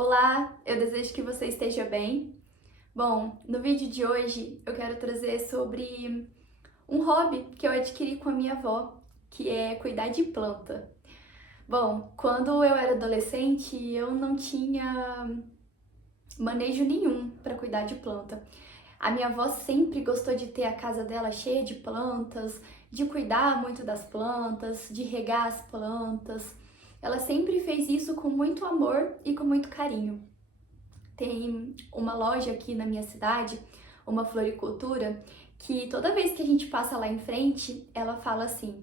Olá, eu desejo que você esteja bem. Bom, no vídeo de hoje eu quero trazer sobre um hobby que eu adquiri com a minha avó, que é cuidar de planta. Bom, quando eu era adolescente, eu não tinha manejo nenhum para cuidar de planta. A minha avó sempre gostou de ter a casa dela cheia de plantas, de cuidar muito das plantas, de regar as plantas. Ela sempre fez isso com muito amor e com muito carinho. Tem uma loja aqui na minha cidade, uma floricultura, que toda vez que a gente passa lá em frente, ela fala assim: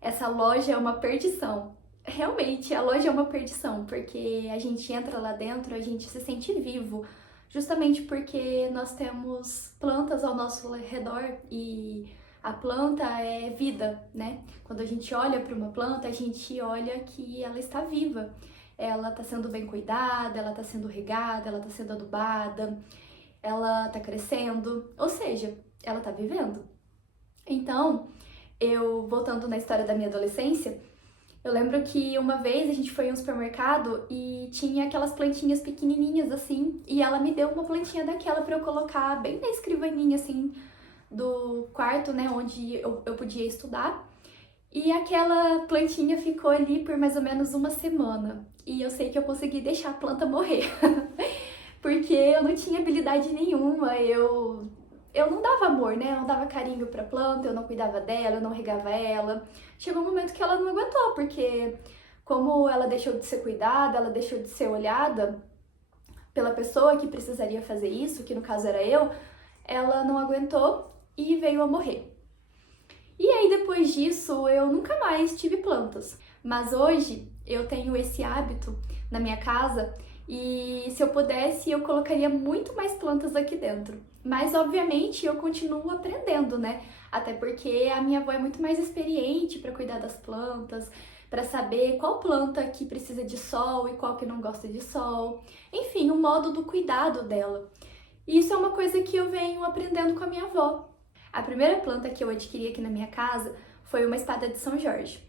essa loja é uma perdição. Realmente, a loja é uma perdição, porque a gente entra lá dentro, a gente se sente vivo, justamente porque nós temos plantas ao nosso redor e a planta é vida, né? Quando a gente olha para uma planta, a gente olha que ela está viva. Ela está sendo bem cuidada, ela está sendo regada, ela está sendo adubada, ela está crescendo, ou seja, ela está vivendo. Então, voltando na história da minha adolescência, eu lembro que uma vez a gente foi em um supermercado e tinha aquelas plantinhas pequenininhas assim, e ela me deu uma plantinha daquela para eu colocar bem na escrivaninha assim do quarto, né, onde eu podia estudar. E aquela plantinha ficou ali por mais ou menos uma semana. E eu sei que eu consegui deixar a planta morrer. Porque eu não tinha habilidade nenhuma, eu não dava amor, né? Eu não dava carinho pra planta, eu não cuidava dela, eu não regava ela. Chegou um momento que ela não aguentou, porque como ela deixou de ser cuidada, ela deixou de ser olhada pela pessoa que precisaria fazer isso, que no caso era eu, ela não aguentou e veio a morrer. E aí depois disso eu nunca mais tive plantas. Mas hoje eu tenho esse hábito na minha casa e se eu pudesse eu colocaria muito mais plantas aqui dentro. Mas obviamente eu continuo aprendendo, né? Até porque a minha avó é muito mais experiente para cuidar das plantas, para saber qual planta que precisa de sol e qual que não gosta de sol. Enfim, o modo do cuidado dela. E isso é uma coisa que eu venho aprendendo com a minha avó. A primeira planta que eu adquiri aqui na minha casa foi uma espada de São Jorge.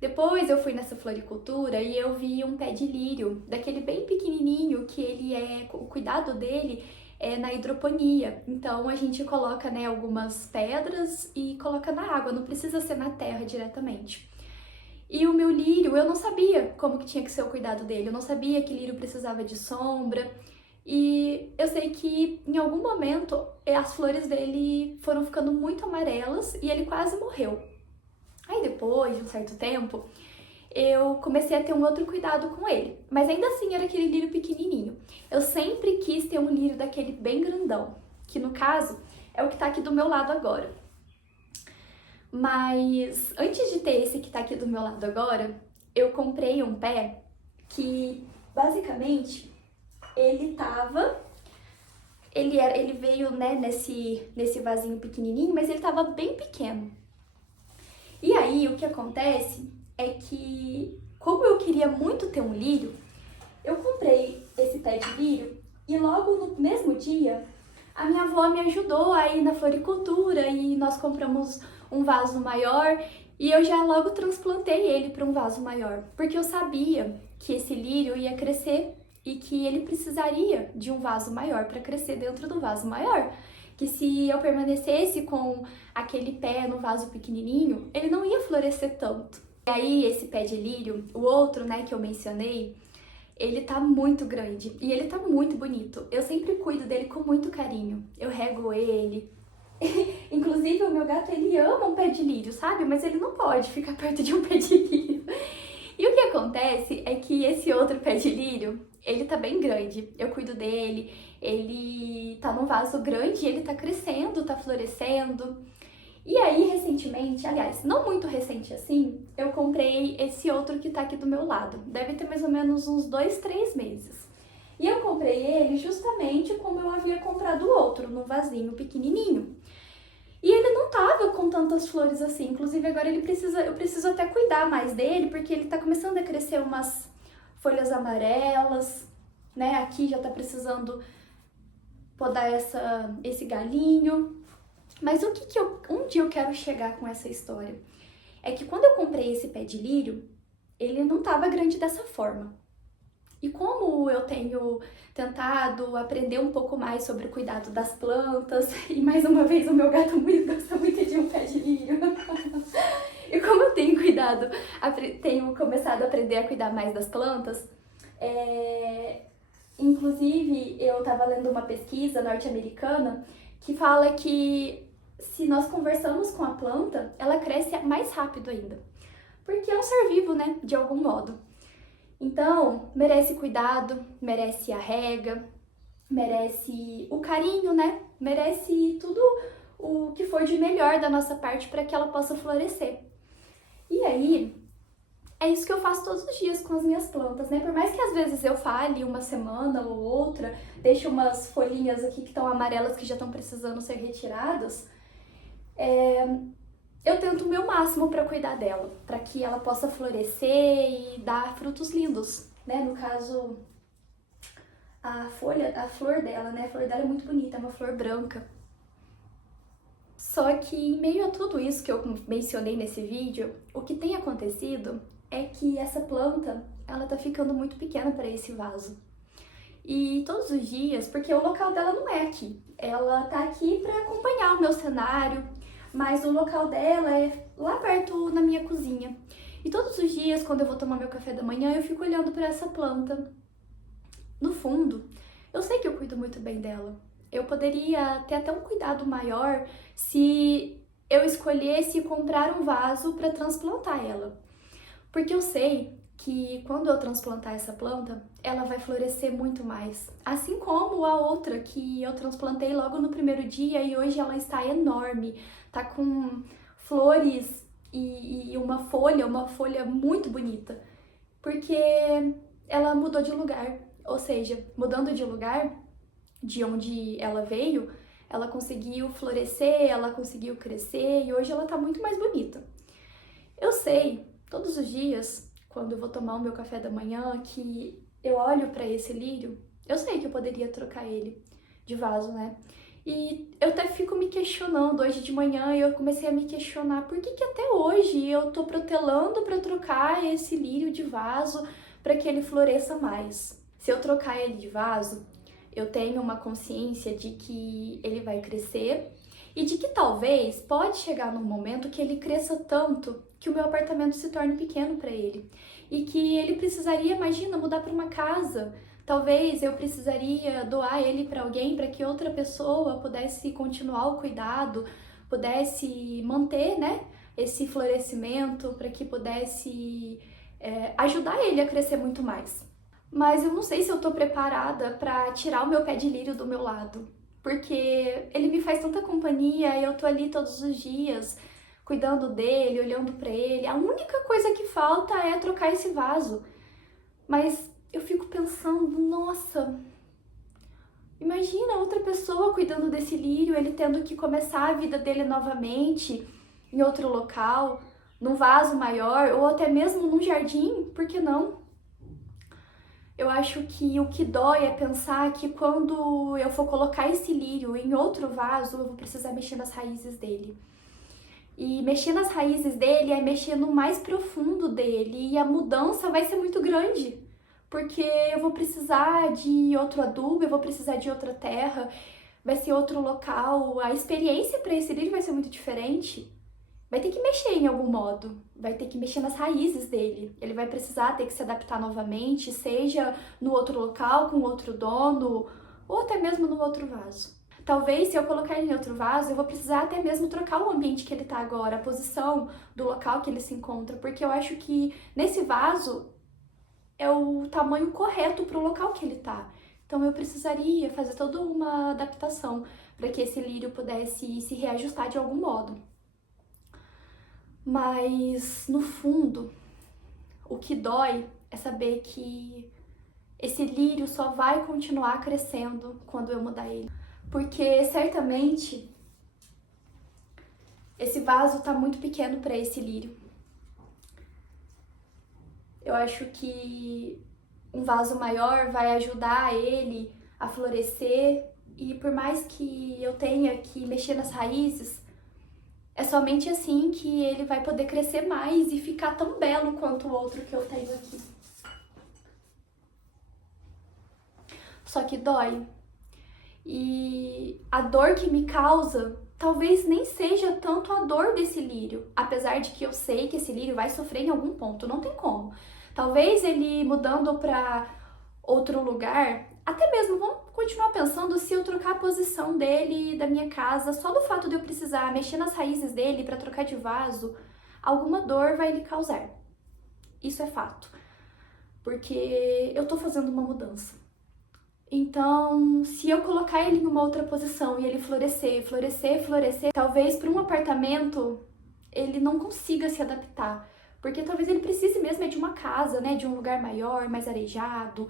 Depois eu fui nessa floricultura e eu vi um pé de lírio, daquele bem pequenininho que o cuidado dele é na hidroponia. Então a gente coloca, né, algumas pedras e coloca na água, não precisa ser na terra diretamente. E o meu lírio, eu não sabia como que tinha que ser o cuidado dele, eu não sabia que lírio precisava de sombra. E eu sei que em algum momento as flores dele foram ficando muito amarelas e ele quase morreu. Aí depois de um certo tempo, eu comecei a ter um outro cuidado com ele. Mas ainda assim era aquele lírio pequenininho. Eu sempre quis ter um lírio daquele bem grandão, que no caso é o que tá aqui do meu lado agora. Mas antes de ter esse que tá aqui do meu lado agora, eu comprei um pé que basicamente ele veio, né, nesse vasinho pequenininho, mas ele tava bem pequeno. E aí, o que acontece é que, como eu queria muito ter um lírio, eu comprei esse pé de lírio e logo no mesmo dia, a minha avó me ajudou a ir na floricultura e nós compramos um vaso maior e eu já logo transplantei ele para um vaso maior, porque eu sabia que esse lírio ia crescer e que ele precisaria de um vaso maior para crescer dentro do vaso maior. Que se eu permanecesse com aquele pé no vaso pequenininho, ele não ia florescer tanto. E aí esse pé de lírio, o outro, né, que eu mencionei, ele tá muito grande e ele tá muito bonito. Eu sempre cuido dele com muito carinho. Eu rego ele. Inclusive o meu gato, ele ama um pé de lírio, sabe? Mas ele não pode ficar perto de um pé de lírio. E o que acontece é que esse outro pé de lírio, ele tá bem grande. Eu cuido dele, ele tá num vaso grande, ele tá crescendo, tá florescendo. E aí, recentemente, aliás, não muito recente assim, eu comprei esse outro que tá aqui do meu lado. Deve ter mais ou menos uns 2, 3 meses. E eu comprei ele justamente como eu havia comprado o outro, num vasinho pequenininho. E ele não tava com tantas flores assim, inclusive agora eu preciso até cuidar mais dele, porque ele tá começando a crescer umas folhas amarelas, né? Aqui já tá precisando podar esse galinho. Mas onde eu quero chegar com essa história? É que quando eu comprei esse pé de lírio, ele não tava grande dessa forma. E como eu tenho tentado aprender um pouco mais sobre o cuidado das plantas, e mais uma vez o meu gato gosta muito de um pé de lírio. E como eu tenho tenho começado a aprender a cuidar mais das plantas, inclusive eu estava lendo uma pesquisa norte-americana que fala que se nós conversamos com a planta, ela cresce mais rápido ainda. Porque é um ser vivo, né? De algum modo. Então, merece cuidado, merece a rega, merece o carinho, né? Merece tudo o que for de melhor da nossa parte para que ela possa florescer. E aí, é isso que eu faço todos os dias com as minhas plantas, né? Por mais que às vezes eu fale uma semana ou outra, deixe umas folhinhas aqui que estão amarelas que já estão precisando ser retiradas, eu tento o meu máximo para cuidar dela, para que ela possa florescer e dar frutos lindos, né? No caso, a flor dela, né? A flor dela é muito bonita, é uma flor branca. Só que em meio a tudo isso que eu mencionei nesse vídeo, o que tem acontecido é que essa planta, ela tá ficando muito pequena para esse vaso. E todos os dias, porque o local dela não é aqui, ela tá aqui para acompanhar o meu cenário, mas o local dela é lá perto na minha cozinha. E todos os dias, quando eu vou tomar meu café da manhã, eu fico olhando para essa planta. No fundo, eu sei que eu cuido muito bem dela. Eu poderia ter até um cuidado maior se eu escolhesse comprar um vaso para transplantar ela. Porque eu sei que quando eu transplantar essa planta, ela vai florescer muito mais. Assim como a outra que eu transplantei logo no primeiro dia e hoje ela está enorme, tá com flores e uma folha muito bonita, porque ela mudou de lugar. Ou seja, mudando de lugar, de onde ela veio, ela conseguiu florescer, ela conseguiu crescer e hoje ela tá muito mais bonita. Eu sei, todos os dias, quando eu vou tomar o meu café da manhã, que eu olho para esse lírio, eu sei que eu poderia trocar ele de vaso, né? E eu até fico me questionando hoje de manhã e eu comecei a me questionar por que até hoje eu tô protelando para trocar esse lírio de vaso para que ele floresça mais. Se eu trocar ele de vaso, eu tenho uma consciência de que ele vai crescer e de que talvez pode chegar num momento que ele cresça tanto que o meu apartamento se torne pequeno para ele e que ele precisaria, imagina, mudar para uma casa. Talvez eu precisaria doar ele para alguém para que outra pessoa pudesse continuar o cuidado, pudesse manter, né, esse florescimento, para que pudesse ajudar ele a crescer muito mais. Mas eu não sei se eu tô preparada para tirar o meu pé de lírio do meu lado, porque ele me faz tanta companhia e eu tô ali todos os dias cuidando dele, olhando para ele. A única coisa que falta é trocar esse vaso. Mas eu fico pensando, nossa, imagina outra pessoa cuidando desse lírio, ele tendo que começar a vida dele novamente em outro local, num vaso maior ou até mesmo num jardim, por que não? Eu acho que o que dói é pensar que quando eu for colocar esse lírio em outro vaso, eu vou precisar mexer nas raízes dele. E mexer nas raízes dele é mexer no mais profundo dele, e a mudança vai ser muito grande, porque eu vou precisar de outro adubo, eu vou precisar de outra terra, vai ser outro local, a experiência para esse lírio vai ser muito diferente. Vai ter que mexer em algum modo, vai ter que mexer nas raízes dele. Ele vai precisar ter que se adaptar novamente, seja no outro local, com outro dono, ou até mesmo no outro vaso. Talvez, se eu colocar ele em outro vaso, eu vou precisar até mesmo trocar o ambiente que ele tá agora, a posição do local que ele se encontra, porque eu acho que nesse vaso é o tamanho correto para o local que ele tá. Então eu precisaria fazer toda uma adaptação para que esse lírio pudesse se reajustar de algum modo. Mas, no fundo, o que dói é saber que esse lírio só vai continuar crescendo quando eu mudar ele. Porque, certamente, esse vaso tá muito pequeno para esse lírio. Eu acho que um vaso maior vai ajudar ele a florescer e por mais que eu tenha que mexer nas raízes, é somente assim que ele vai poder crescer mais e ficar tão belo quanto o outro que eu tenho aqui. Só que dói. E a dor que me causa talvez nem seja tanto a dor desse lírio, apesar de que eu sei que esse lírio vai sofrer em algum ponto, não tem como. Talvez ele mudando para outro lugar, até mesmo vamos continuar pensando se eu trocar a posição dele da minha casa, só do fato de eu precisar mexer nas raízes dele para trocar de vaso, alguma dor vai lhe causar. Isso é fato, porque eu tô fazendo uma mudança. Então, se eu colocar ele em uma outra posição e ele florescer, florescer, florescer, talvez para um apartamento ele não consiga se adaptar. Porque talvez ele precise mesmo de uma casa, né? De um lugar maior, mais arejado,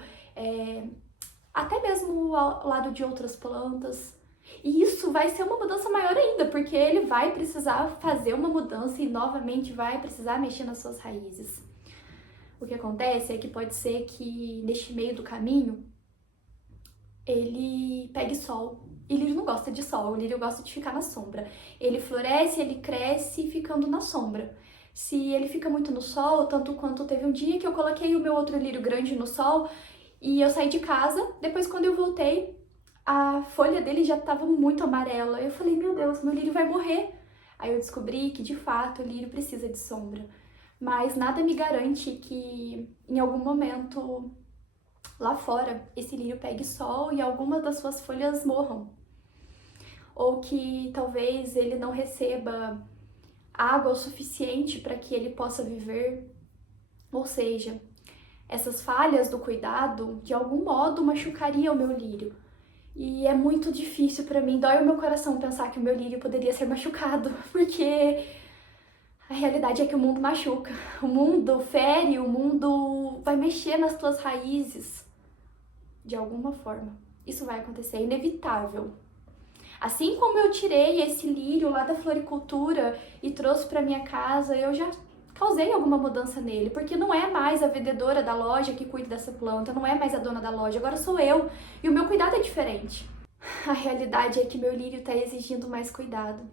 até mesmo ao lado de outras plantas. E isso vai ser uma mudança maior ainda, porque ele vai precisar fazer uma mudança e novamente vai precisar mexer nas suas raízes. O que acontece é que pode ser que neste meio do caminho ele pegue sol. E lírio não gosta de sol, o lírio gosta de ficar na sombra. Ele floresce, ele cresce ficando na sombra. Se ele fica muito no sol, tanto quanto teve um dia que eu coloquei o meu outro lírio grande no sol e eu saí de casa, depois quando eu voltei, a folha dele já estava muito amarela. Eu falei, meu Deus, meu lírio vai morrer. Aí eu descobri que de fato o lírio precisa de sombra. Mas nada me garante que em algum momento lá fora esse lírio pegue sol e algumas das suas folhas morram. Ou que talvez ele não receba água o suficiente para que ele possa viver. Ou seja, essas falhas do cuidado de algum modo machucariam o meu lírio. E é muito difícil para mim, dói o meu coração pensar que o meu lírio poderia ser machucado, porque a realidade é que o mundo machuca, o mundo fere, o mundo vai mexer nas tuas raízes de alguma forma. Isso vai acontecer, é inevitável. Assim como eu tirei esse lírio lá da floricultura e trouxe para minha casa, eu já causei alguma mudança nele, porque não é mais a vendedora da loja que cuida dessa planta, não é mais a dona da loja, agora sou eu, e o meu cuidado é diferente. A realidade é que meu lírio está exigindo mais cuidado.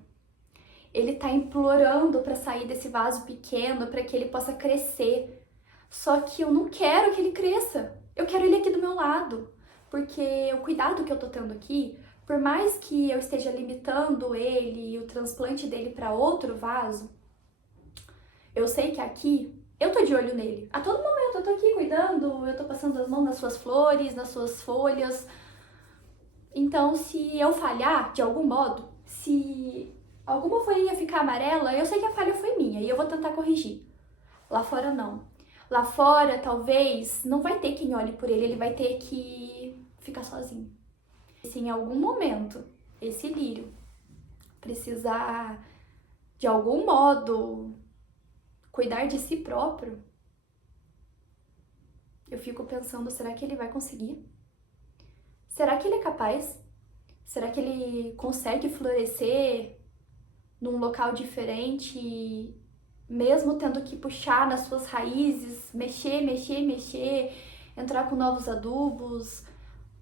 Ele está implorando para sair desse vaso pequeno, para que ele possa crescer. Só que eu não quero que ele cresça. Eu quero ele aqui do meu lado, porque o cuidado que eu tô tendo aqui, por mais que eu esteja limitando ele e o transplante dele para outro vaso, eu sei que aqui eu tô de olho nele. A todo momento eu tô aqui cuidando, eu tô passando as mãos nas suas flores, nas suas folhas. Então, se eu falhar de algum modo, se alguma folhinha ficar amarela, eu sei que a falha foi minha e eu vou tentar corrigir. Lá fora não. Lá fora, talvez, não vai ter quem olhe por ele, ele vai ter que ficar sozinho. Se em algum momento esse lírio precisar, de algum modo, cuidar de si próprio, eu fico pensando, será que ele vai conseguir? Será que ele é capaz? Será que ele consegue florescer num local diferente, mesmo tendo que puxar nas suas raízes, mexer, entrar com novos adubos,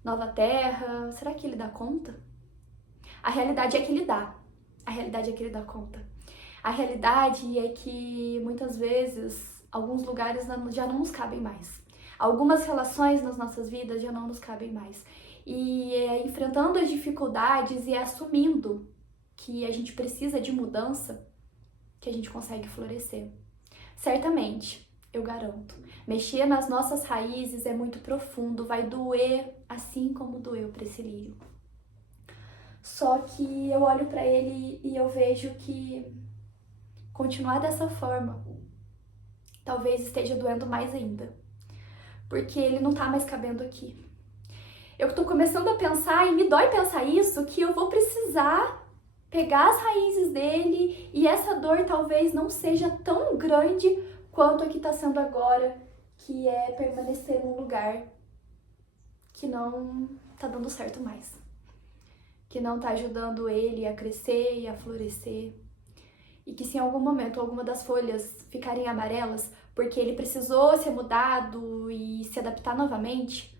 nova terra? Será que ele dá conta? A realidade é que ele dá. A realidade é que ele dá conta. A realidade é que muitas vezes alguns lugares já não nos cabem mais. Algumas relações nas nossas vidas já não nos cabem mais. E é enfrentando as dificuldades e assumindo que a gente precisa de mudança que a gente consegue florescer. Certamente, eu garanto, mexer nas nossas raízes é muito profundo, vai doer assim como doeu para esse lírio. Só que eu olho para ele e eu vejo que continuar dessa forma talvez esteja doendo mais ainda, porque ele não tá mais cabendo aqui. Eu tô começando a pensar, e me dói pensar isso, que eu vou precisar pegar as raízes dele e essa dor talvez não seja tão grande quanto a que tá sendo agora, que é permanecer num lugar que não tá dando certo mais, que não tá ajudando ele a crescer e a florescer. E que se em algum momento alguma das folhas ficarem amarelas porque ele precisou ser mudado e se adaptar novamente,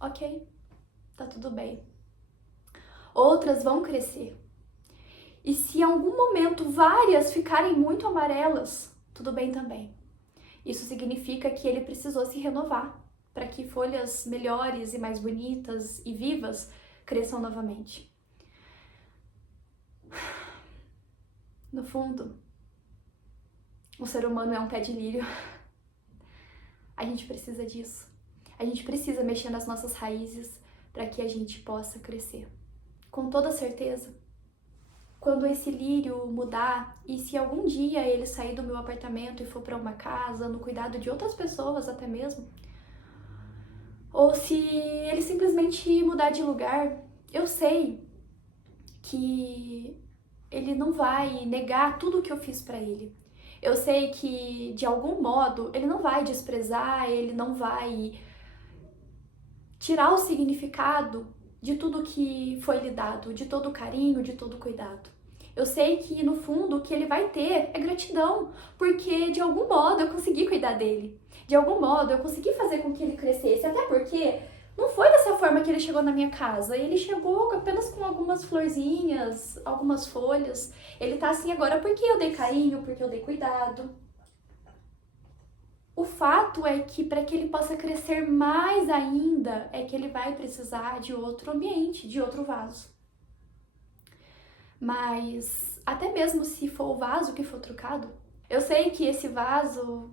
ok, tá tudo bem. Outras vão crescer. E se em algum momento várias ficarem muito amarelas, tudo bem também. Isso significa que ele precisou se renovar. para que folhas melhores e mais bonitas e vivas cresçam novamente. No fundo, o ser humano é um pé de lírio. A gente precisa disso. A gente precisa mexer nas nossas raízes para que a gente possa crescer. Com toda certeza, quando esse lírio mudar e se algum dia ele sair do meu apartamento e for para uma casa, no cuidado de outras pessoas até mesmo, ou se ele simplesmente mudar de lugar, eu sei que ele não vai negar tudo o que eu fiz para ele. Eu sei que, de algum modo, ele não vai desprezar, ele não vai tirar o significado de tudo que foi lhe dado, de todo o carinho, de todo o cuidado. Eu sei que, no fundo, o que ele vai ter é gratidão, porque, de algum modo, eu consegui cuidar dele. De algum modo, eu consegui fazer com que ele crescesse, até porque não foi dessa forma que ele chegou na minha casa. Ele chegou apenas com algumas florzinhas, algumas folhas. Ele tá assim agora porque eu dei carinho, porque eu dei cuidado. O fato é que para que ele possa crescer mais ainda, é que ele vai precisar de outro ambiente, de outro vaso. Mas até mesmo se for o vaso que for trocado, eu sei que esse vaso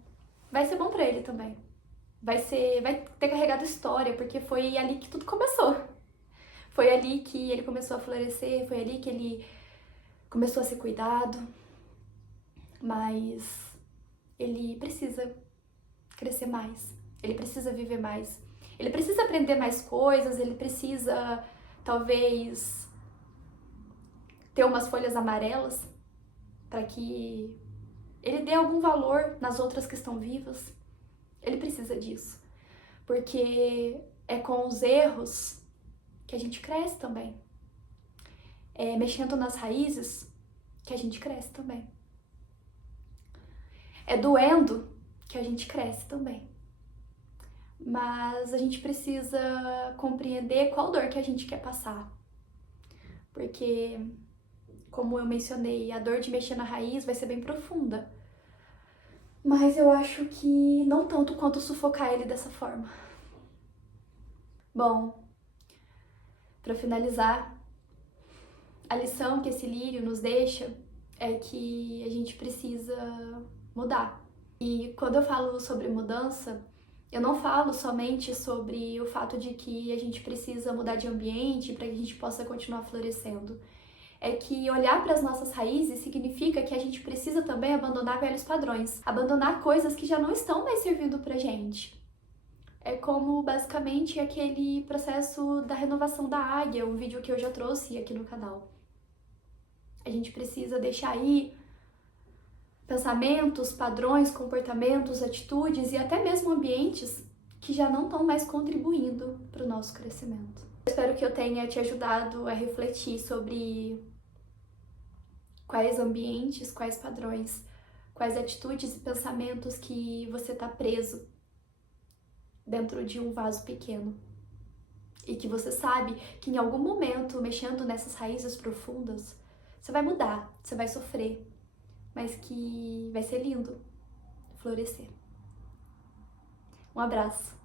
vai ser bom para ele também. Vai ter carregado história, porque foi ali que tudo começou. Foi ali que ele começou a florescer, foi ali que ele começou a ser cuidado. Mas ele precisa crescer mais, ele precisa viver mais, ele precisa aprender mais coisas, ele precisa, talvez, ter umas folhas amarelas para que ele dê algum valor nas outras que estão vivas. Ele precisa disso, porque é com os erros que a gente cresce também. É mexendo nas raízes que a gente cresce também. É doendo que a gente cresce também. Mas a gente precisa compreender qual dor que a gente quer passar. Porque, como eu mencionei, a dor de mexer na raiz vai ser bem profunda. Mas eu acho que não tanto quanto sufocar ele dessa forma. Bom, para finalizar, a lição que esse lírio nos deixa é que a gente precisa mudar. E quando eu falo sobre mudança, eu não falo somente sobre o fato de que a gente precisa mudar de ambiente para que a gente possa continuar florescendo. É que olhar para as nossas raízes significa que a gente precisa também abandonar velhos padrões, abandonar coisas que já não estão mais servindo pra gente. É como basicamente aquele processo da renovação da águia, um vídeo que eu já trouxe aqui no canal. A gente precisa deixar aí pensamentos, padrões, comportamentos, atitudes e até mesmo ambientes que já não estão mais contribuindo para o nosso crescimento. Eu espero que eu tenha te ajudado a refletir sobre quais ambientes, quais padrões, quais atitudes e pensamentos que você está preso dentro de um vaso pequeno. E que você sabe que em algum momento, mexendo nessas raízes profundas, você vai mudar, você vai sofrer, mas que vai ser lindo florescer. Um abraço!